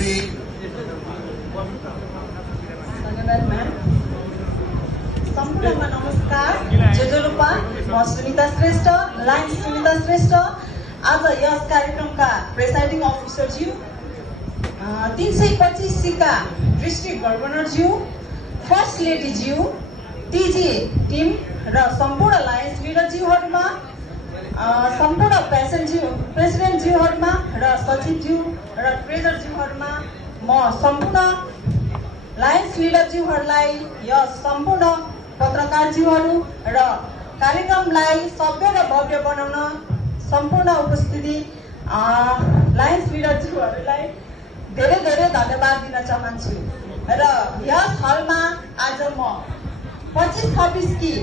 be. धन्यवाद ma'am. सम्पूर्णमा नमस्कार। जेजोलुपा म सुनिता श्रेष्ठ, लाइन्स सुनिता श्रेष्ठ। आज यस कार्यक्रमका प्रेसाइडिङ अफिसरज्यू, 325 का डिस्ट्रिक्ट गभर्नरज्यू, फर्स्ट लेडीज्यू, टिजी टिम र सम्पूर्ण लायन्स लिडरज्यूहरूमा, सम्पूर्ण प्रेसिडेन्टज्यूहरूमा र सचिवज्यू र ट्रेजरज्यूहरूमा म सम्पूर्ण लायन्स लिडरज्यूहरूलाई, यस सम्पूर्ण पत्रकारज्यूहरू र कार्यक्रमलाई सभ्य र भव्य बनाउन सम्पूर्ण उपस्थिति लायन्स लिडरज्यूहरूलाई धेरै धेरै धन्यवाद दिन चाहन्छु। र यस हलमा आज म 25-26 की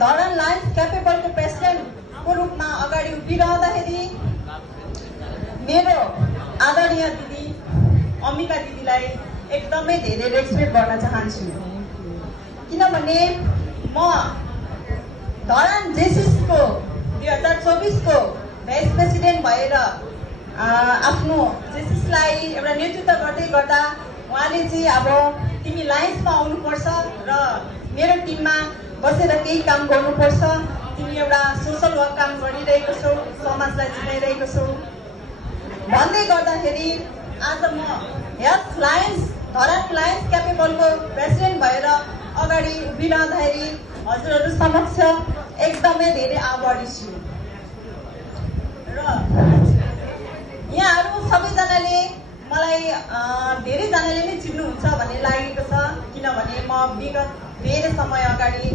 धरान लायन्स क्यापेबलको प्रेसिडेन्टको रूपमा अगाडि उभिरहँदाखेरि मेरो आदरणीय दिदी अम्बिका दिदीलाई एकदमै धेरै रेस्पेक्ट गर्न चाहन्छु। किनभने म धरान जेसिसको 2024 को भाइस प्रेसिडेन्ट भएर आफ्नो जेसिसलाई एउटा नेतृत्व गर्दै गर्दा उहाँले चाहिँ अब तिमी लायन्समा आउनुपर्छ र मेरो टिममा बसेर केही काम गर्नुपर्छ, तिमी एउटा सोसल वर्क काम गरिरहेको छौ, समाजलाई चिनाइरहेको छौ भन्दै गर्दाखेरि आज म यस लायन्स धरान लायन्स क्यापेबलको प्रेसिडेन्ट भएर अगाडि उभिरहँदाखेरि हजुरहरू समक्ष एकदमै धेरै आभारी छु। र यहाँहरू सबैजनाले मलाई धेरैजनाले नै चिन्नुहुन्छ भन्ने लागेको छ, किनभने म विगत धेरै समय अगाडि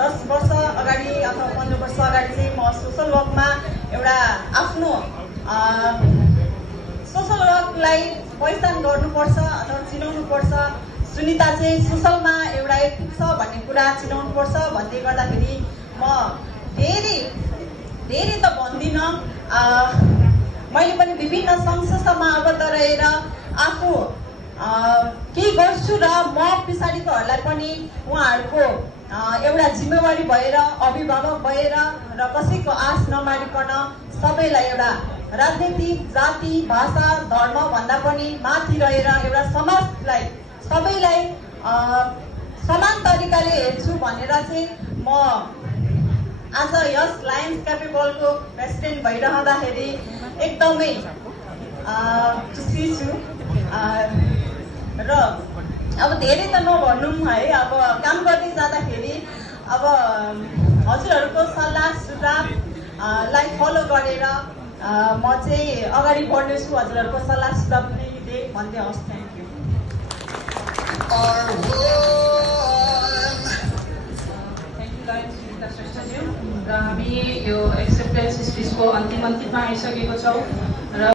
10 वर्ष अगाडि अथवा 15 वर्ष अगाडि चाहिँ म सोसल वर्कमा एउटा आफ्नो सोसल वर्कलाई पहिचान गर्नुपर्छ अथवा चिनाउनुपर्छ, सुनिता चाहिँ सोसलमा एउटा एक्टिभ छ भन्ने कुरा चिनाउनुपर्छ भन्दै गर्दाखेरि म धेरै त भन्दिनँ, मैले पनि विभिन्न सङ्घ संस्थामा आबद्ध रहेर आफू केही गर्छु र म पछाडिकोहरूलाई पनि उहाँहरूको एउटा जिम्मेवारी भएर, अभिभावक भएर र कसैको आश नमारिकन सबैलाई एउटा राजनीतिक, जाति, भाषा, धर्म भन्दा पनि माथि रहेर एउटा समाजलाई सबैलाई समान तरिकाले हेर्छु भनेर चाहिँ म आज यस लायन्स क्यापेबलको प्रेसिडेन्ट भइरहँदाखेरि एकदमै खुसी छु। र अब धेरै त नभनौँ है, अब काम गर्दै जाँदाखेरि अब हजुरहरूको सल्लाह सुझावलाई फलो गरेर म चाहिँ अगाडि बढ्नेछु, हजुरहरूको सल्लाह सुझाव दिँदै भन्दै हवस्। Thank you. र हामी यो एक्सेप्टेन्स स्पिचको अन्तिममा आइसकेको छौँ र